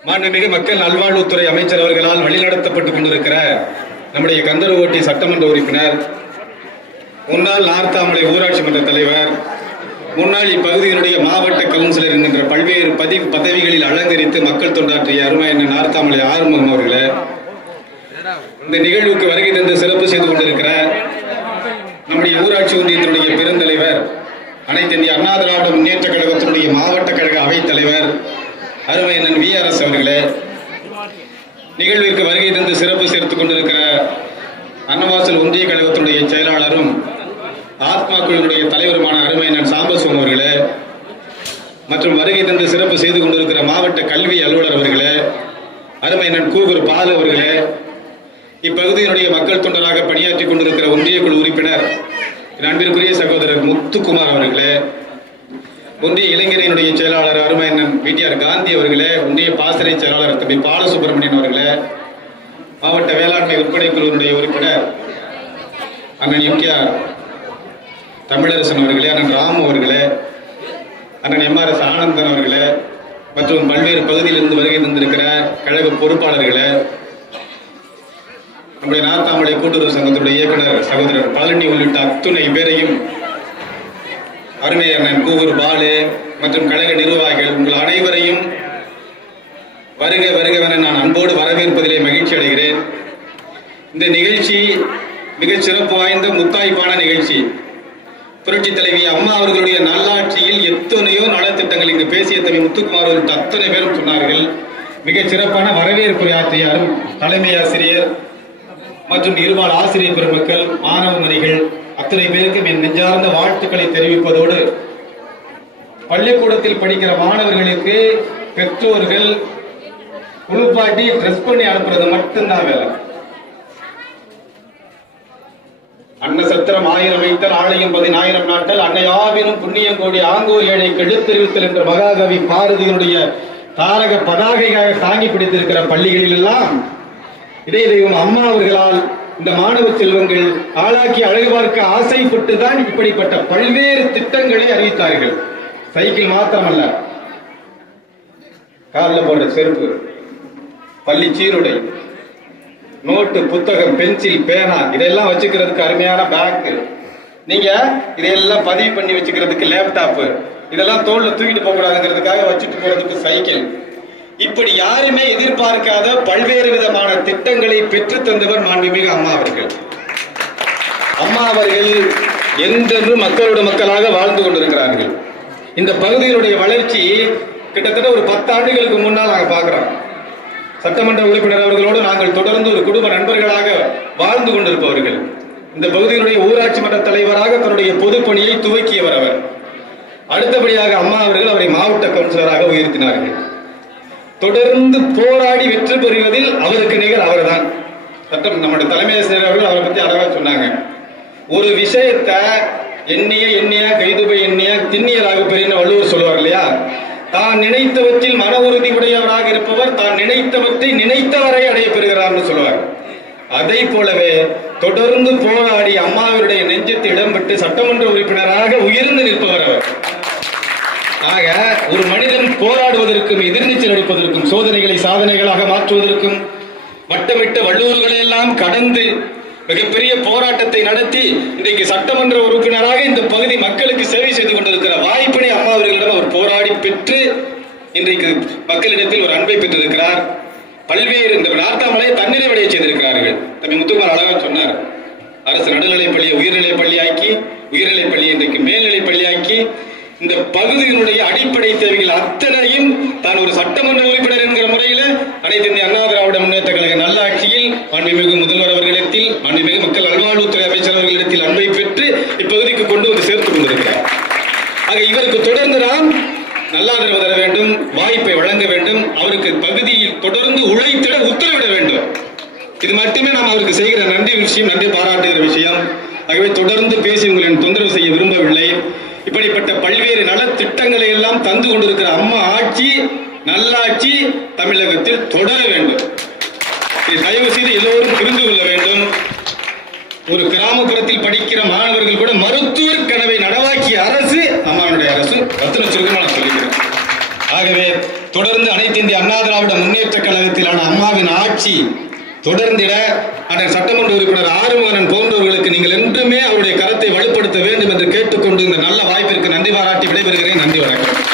மாண்புமிகு மக்கள் நல்வாழ்வுத்துறை அமைச்சர் அவர்களால் வழிநடத்தப்பட்டுக் கொண்டிருக்கிற நம்முடைய கந்தரவோட்டி சட்டமன்ற உறுப்பினர் முன்னாள் நார்த்தாமலை ஊராட்சி மன்ற தலைவர் முன்னாள் இப்பகுதியினுடைய மாவட்ட கவுன்சிலர் என்கின்ற பல்வேறு பதி பதவிகளில் அலங்கரித்து மக்கள் தொண்டாற்றிய அருமை என்ன நார்த்தாமலை ஆறுமுகம் அவர்களே இந்த நிகழ்வுக்கு வருகை தந்து சிறப்பு செய்து கொண்டிருக்கிற நம்முடைய ஊராட்சி ஒன்றியத்தினுடைய பெருந்தலைவர் அனைத்து இந்திய அண்ணா திராவிட முன்னேற்ற கழகத்தினுடைய மாவட்ட கழக அவைத் தலைவர் அருமை வி ஆர் எஸ் அவர்களே நிகழ்விற்கு வருகை தந்து சிறப்பு சேர்த்துக் கொண்டிருக்கிற அன்னவாசல் ஒன்றிய கழகத்தினுடைய செயலாளரும் ஆத்மா குழுவினுடைய தலைவருமான அருமை அண்ணன் சாம்பசிவம் அவர்களே மற்றும் வருகை தந்து சிறப்பு செய்து கொண்டிருக்கிற மாவட்ட கல்வி அலுவலர் அவர்களே அருமை கூகுர் பாலு அவர்களே இப்பகுதியினுடைய மக்கள் தொண்டராக பணியாற்றி கொண்டிருக்கிற ஒன்றிய குழு உறுப்பினர் அன்பிற்குரிய சகோதரர் முத்துக்குமார் அவர்களே ஒன்றிய இளைஞரினுடைய செயலாளர் அருமை அண்ணன் விடிஆர் காந்தி அவர்களே ஒன்றிய பாசறை செயலாளர் தம்பி பாலசுப்ரமணியன் அவர்களே மாவட்ட வேளாண்மை விற்பனை குழுவினுடைய உறுப்பினர் அண்ணன் எம்டிஆர் தமிழரசன் அவர்களே அண்ணன் ராமு அவர்களே அண்ணன் எம்ஆர்எஸ் ஆனந்தன் அவர்களே மற்றும் பல்வேறு பகுதியிலிருந்து வருகை தந்திருக்கிற கழக பொறுப்பாளர்களே நம்முடைய நாத்தாமலை கூட்டுறவு சங்கத்துடைய இயக்குனர் சகோதரர் பழனி உள்ளிட்ட அத்துணை பேரையும் அருமை அண்ணன் கூகூர் பாலு மற்றும் கழக நிர்வாகிகள் உங்கள் அனைவரையும் வருக வருகவென நான் அன்போடு வரவேற்பதிலே மகிழ்ச்சி அடைகிறேன். இந்த நிகழ்ச்சி மிகச் சிறப்பு வாய்ந்த முத்தாய்ப்பான நிகழ்ச்சி. புரட்சி தலைவி அம்மா அவர்களுடைய நல்லாட்சியில் எத்தனையோ நலத்திட்டங்கள் இங்கு பேசிய தலைவி முத்துக்குமார் அவர்கள் அத்தனை பேரும் சொன்னார்கள். மிகச் சிறப்பான வரவேற்பு யாத்திரையாரும் தலைமை ஆசிரியர் மற்றும் இருபால் ஆசிரியர் பெருமக்கள் மாணவ மணிகள் அத்தனை பேருக்கும் என் நெஞ்சார்ந்த வாழ்த்துக்களை தெரிவிப்பதோடு பள்ளிக்கூடத்தில் படிக்கிற மாணவர்களுக்கு பெற்றோர்கள் குளிப்பாட்டி ட்ரெஸ் பண்ணி அனுப்புறது மட்டும்தான் வேலை. அன்ன சத்திரம் ஆயிரம் வைத்தல் ஆலயம் பதினாயிரம் நாட்டல் அன்னையாவினும் புண்ணியம் கோடி ஆங்கூர் ஏழை கெடுத்தெறிவித்தல் என்ற மகாகவி பாரதியினுடைய தாரக பதாகையாக தாங்கி பிடித்திருக்கிற பள்ளிகளில் எல்லாம் இதே தெய்வம் அம்மா அவர்களால் இந்த மாணவ செல்வங்கள் ஆளாக்கி அழகு பார்க்க ஆசைப்பட்டு தான் இப்படிப்பட்ட பல்வேறு திட்டங்களை அறிவித்தார்கள். சைக்கிள் மாத்திரமல்ல. காலில் போடுற செருப்பு பள்ளி சீருடை நோட்டு புத்தகம் பென்சில் பேனா இதெல்லாம் வச்சுக்கிறதுக்கு அருமையான பேக் நீங்க இதையெல்லாம் பதிவு பண்ணி வச்சுக்கிறதுக்கு லேப்டாப் இதெல்லாம் தோல்ல தூக்கிட்டு போகக்கூடாதுங்கிறதுக்காக வச்சுட்டு போறதுக்கு சைக்கிள். இப்படி யாருமே எதிர்பார்க்காத பல்வேறு விதமான திட்டங்களை பெற்று தந்தவர் மாண்புமிகு அம்மா அவர்கள். அம்மா அவர்கள் என்றென்றும் மக்களோட மக்களாக வாழ்ந்து கொண்டிருக்கிறார்கள். இந்த பகுதியினுடைய வளர்ச்சி கிட்டத்தட்ட ஒரு பத்து ஆண்டுகளுக்கு முன்னால் நாங்கள் பார்க்கிறோம். சட்டமன்ற உறுப்பினர் அவர்களோடு நாங்கள் தொடர்ந்து ஒரு குடும்ப நண்பர்களாக வாழ்ந்து கொண்டிருப்பவர்கள். இந்த பகுதியினுடைய ஊராட்சி மன்ற தலைவராக தன்னுடைய பொதுப்பணியை துவக்கியவர் அவர். அடுத்தபடியாக அம்மா அவர்கள் அவரை மாவட்ட கவுன்சிலராக உயர்த்தினார்கள். தொடர்ந்து போராடி வெற்றி பெறுவதில் அவருக்கு நிகர் அவர்தான். சட்டம் நம்முடைய தலைமை ஆசிரியர் அவர்கள் அவரை பத்தி அழகா சொன்னாங்க. ஒரு விஷயத்தை எண்ணிய எண்ணிய கைதுபை எண்ணிய திண்ணியராக பெரிய வள்ளுவர் சொல்லுவார் இல்லையா? தான் நினைத்தவற்றில் மன உறுதி உடையவராக இருப்பவர் தான் நினைத்தவற்றை நினைத்தவரை அடைய பெறுகிறார்னு சொல்லுவார். அதை போலவே தொடர்ந்து போராடி அம்மாவருடைய நெஞ்சத்தை இடம்பெற்று சட்டமன்ற உறுப்பினராக உயர்ந்து நிற்பவர் அவர். ஆக ஒரு மனிதன் போராடுவதற்கும் எதிர் சோதனைகளை சாதனைகளாக மாற்றுவதற்கும் வட்டமிட்ட வள்ளுவர்களை எல்லாம் கடந்து மிகப்பெரிய போராட்டத்தை நடத்தி இன்றைக்கு சட்டமன்ற உறுப்பினராக இந்த பகுதி மக்களுக்கு சேவை செய்து கொண்டிருக்கிற வாய்ப்பினை அம்மா அவர்களிடம் அவர் போராடி பெற்று இன்றைக்கு மக்களிடத்தில் ஒரு அன்பை பெற்றிருக்கிறார். பல்வேறு இந்த நார்த்தாமலை தன்னிறைவடைய செய்திருக்கிறார்கள். தம்பி முத்துக்குமார் அழகா சொன்னார் அரசு நடுநிலைப் பள்ளியை உயர்நிலைப் பள்ளியாக்கி உயர்நிலைப் பள்ளியை இன்றைக்கு மேல்நிலைப் பள்ளியாக்கி இந்த பகுதியினுடைய அடிப்படை தேவைகள் அத்தனையும் தான் ஒரு சட்டமன்ற உறுப்பினர் என்கிற முறையில் அனைத்து இந்திய அண்ணா திராவிட முன்னேற்ற கழக நல்லாட்சியில் மாண்புமிகு முதல்வர் அவர்களிடத்தில் மாண்புமிகு மக்கள் நல்வாழ்வுத்துறை அமைச்சர் அவர்களிடத்தில் அன்பை பெற்று இப்பகுதிக்கு கொண்டு வந்து சேர்த்துக் கொண்டிருக்கிறார். ஆக இவருக்கு தொடர்ந்து நாம் நல்லாதரவு தர வேண்டும் வாய்ப்பை வழங்க வேண்டும் அவருக்கு பகுதியில் தொடர்ந்து உழைத்திட உத்தரவிட வேண்டும். இது மட்டுமே நாம் அவருக்கு செய்கிற நன்றி விஷயம் நன்றி பாராட்டுகிற விஷயம். ஆகவே தொடர்ந்து பேசி உங்களின் தொந்தரவு செய்ய விரும்பவில்லை. இப்படிப்பட்ட பல்வேறு நலத்திட்டங்களை எல்லாம் தந்து கொண்டிருக்கிற அம்மா ஆட்சி நல்லாட்சி தமிழகத்தில் தொடர வேண்டும். தயவு செய்து எல்லோரும் புரிந்து கொள்ள வேண்டும். ஒரு கிராமப்புறத்தில் படிக்கிற மாணவர்கள் கூட மருத்துவர் கனவை நடவாக்கிய அரசு அம்மாவுடைய அரசு ரத்ன சுருக்கமாக நான் சொல்லிக்கிறேன் ஆகவே தொடர்ந்து அனைத்து இந்திய அண்ணா திராவிட முன்னேற்ற கழகத்திலான அம்மாவின் ஆட்சி தொடர்ந்திட அண்ணன் சட்டமன்ற உறுப்பினர் ஆறுமுகனன் போன்றவர்களுக்கு நீங்கள் என்றுமே அவருடைய கரத்தை வலுப்படுத்த வேண்டும் என்று கேட்டுக்கொண்டு இந்த நல்ல வாய்ப்பிற்கு நன்றி பாராட்டி விடைபெறுகிறேன். நன்றி வணக்கம்.